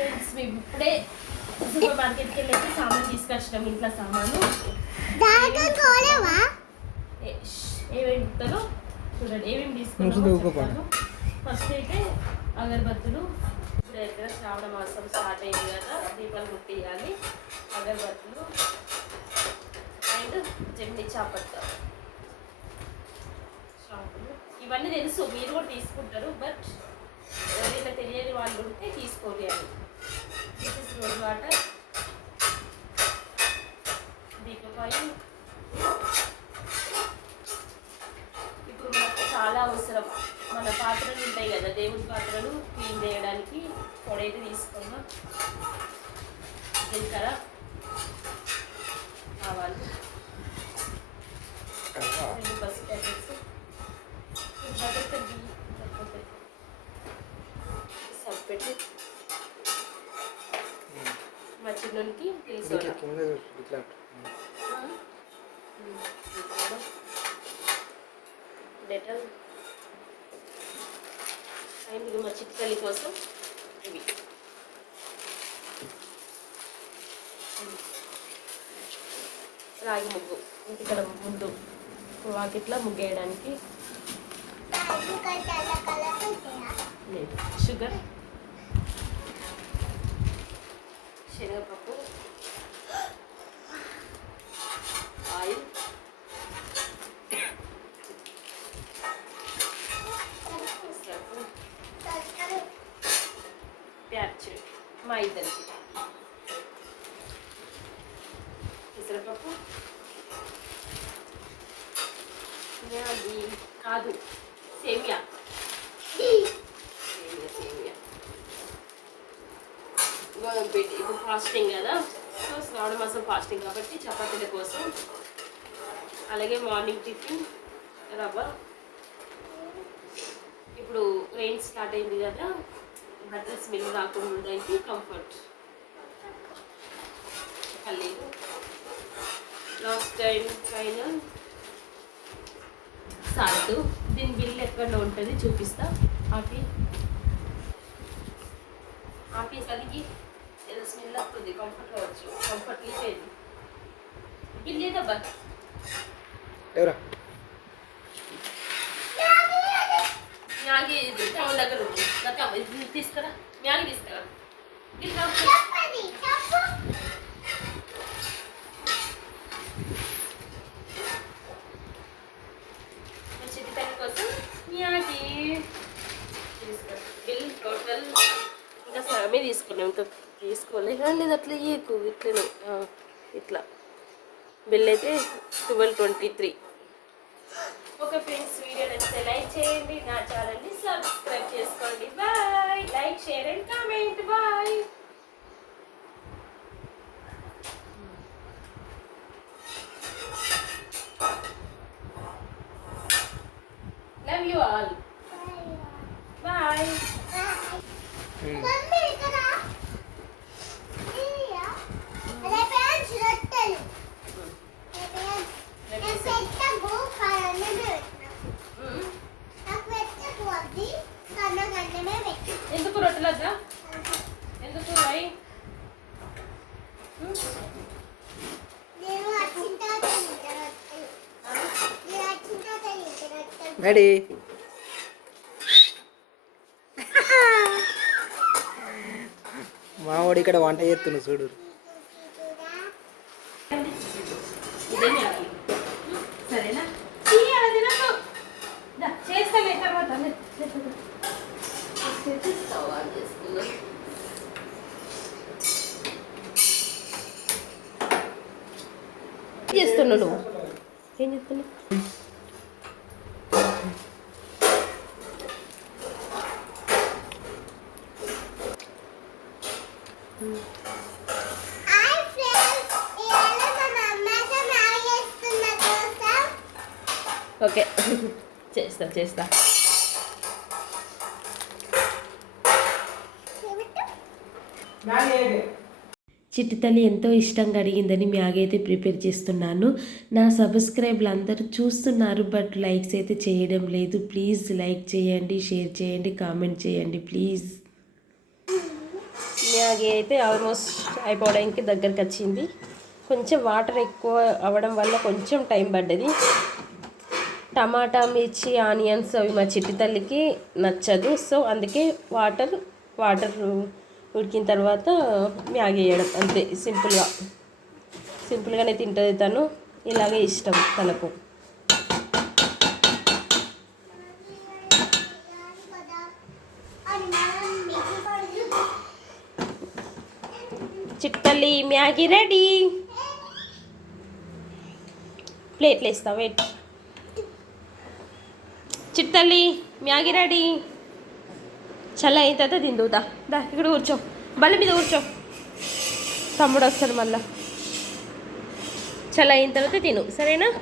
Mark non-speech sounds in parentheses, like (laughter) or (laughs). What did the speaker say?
Friends మేము ఇప్పుడే super మార్కెట్కి వెళ్ళేసి సామాన్ తీసుకొచ్చినాం ఇంట్లో సామాను. ఏమేమి ఇస్తారో చూడండి ఏమేమి. చెప్తాను. ఫస్ట్ అయితే అగరబత్తులు. దగ్గర శ్రావణ మాసం స్టార్ట్ అయింది కదా దీపాలు ముట్టియాలి అగరబత్తులు. అండ్ జమ్మి చాపత్త షాంపులు ఇవన్నీ తెలుసు మీరు కూడా తీసుకుంటారు బట్ ఎవరైనా తెలియని వాళ్ళు ఉంటే తీసుకోండి అని. దిస్ ఇస్ రోజ్ వాటర్ దీపకాయ. ఇప్పుడు మనకు చాలా అవసరం. మన పాత్రలు ఉంటాయి కదా దేవుడి పాత్రలు క్లీన్ చేయడానికి పొడైతే తీసుకున్నాం జీలకర్ర ఆవాలు. రెండు పసుపు ప్యాకెట్స్. సబ్బెట్టి మా చిన్నోనికి చూడు, ఇట్లా. డెటల్. అండ్ ఇది మా చిట్కలి కోసం ఇవి. రాగి ముగ్గు. ఇంక ఇక్కడ ముందు వాకిట్లో ముగ్గు వేయడానికి ఇంకా చాలా కలర్స్ ఉంటాయా లేదు. షుగర్? మా ఇద్దరికి పెసరపప్పు. అది కాదు సేమియా. సేమియా సేమియా. గోధుమ పిండి ఇప్పుడు ఫాస్టింగ్ కదా. సో శ్రావణ మాసం ఫాస్టింగ్ కాబట్టి చపాతీల కోసం అలాగే మార్నింగ్ టిఫిన్ రవ్వ. ఇప్పుడు రెయిన్ స్టార్ట్ అయింది కదా. బట్టల స్మెల్ రాకుండా ఉండడానికి కంఫర్ట్. పల్లీలు లాస్ట్ టైం పైన సాల్ట్. దీని బిల్ ఎక్కడ ఉంటుంది చూపిస్తా. ఆపి. ఆపి సరికి ఏదో స్మెల్ వస్తుంది కంఫర్ట్ కావచ్చు. కంఫర్ట్ లీకేది బిల్ ఏదబ్బా ఎవరా? మ్యాగీ టౌన్ దగ్గర ఉంది. తీసుకురా. మ్యాగీ తీసుకురా. కోసం మ్యాగీ తీసుకో బిల్ టోటల్ ఇంకా సగమే తీసుకున్నాం. ఇంకా తీసుకోలేదు లేదు అట్లా ఇయ్యకు. ఇట్లనే ఇట్లా. బిల్ అయితే twelve twenty three. Okay friends నచ్చితే లైక్ చేయండి నా ఛానల్ని సబ్స్క్రైబ్ చేసుకోండి. Bye. Like share and comment. Bye. తర్వాత తింటా రొట్టెలు డాడీ మావాడు ఇక్కడ వంట చేస్తుండు చూడు. చేస్తున్నావు నువ్వు ఏం చేస్తున్నావు ఓకే. (laughs) చేస్తా చేస్తా. చిట్టి తల్లి ఎంతో ఇష్టంగా అడిగిందని మ్యాగీ అయితే ప్రిపేర్ చేస్తున్నాను. నా సబ్స్క్రైబ్లు అందరూ చూస్తున్నారు బట్ లైక్స్ అయితే చేయడం లేదు. ప్లీజ్ లైక్ చేయండి షేర్ చేయండి కామెంట్ చేయండి ప్లీజ్. మ్యాగీ అయితే ఆల్మోస్ట్ అయిపోవడానికి దగ్గరికి వచ్చింది. కొంచెం వాటర్ ఎక్కువ అవ్వడం వల్ల కొంచెం టైం పడ్డది. టమాటా మిర్చి ఆనియన్స్ అవి మా చిట్టి తల్లికి నచ్చదు. సో అందుకే వాటర్ వాటర్ ఉడికిన తర్వాత మ్యాగీ వేయడం అంతే సింపుల్గా. సింపుల్గానే తింటుంది తను. ఇలాగే ఇష్టం తనకు. అని చిట్టల్లి మ్యాగీ రెడీ. ప్లేట్లు వేస్తా వెయిట్. చిట్టల్లి Maggi ready. చల్ల అయిన తర్వాత తిందువుతా దా. ఇక్కడ కూర్చో. బల్ల మీద కూర్చో. తమ్ముడు వస్తాడు మళ్ళా. చల్ల అయిన తర్వాత తిను సరేనా?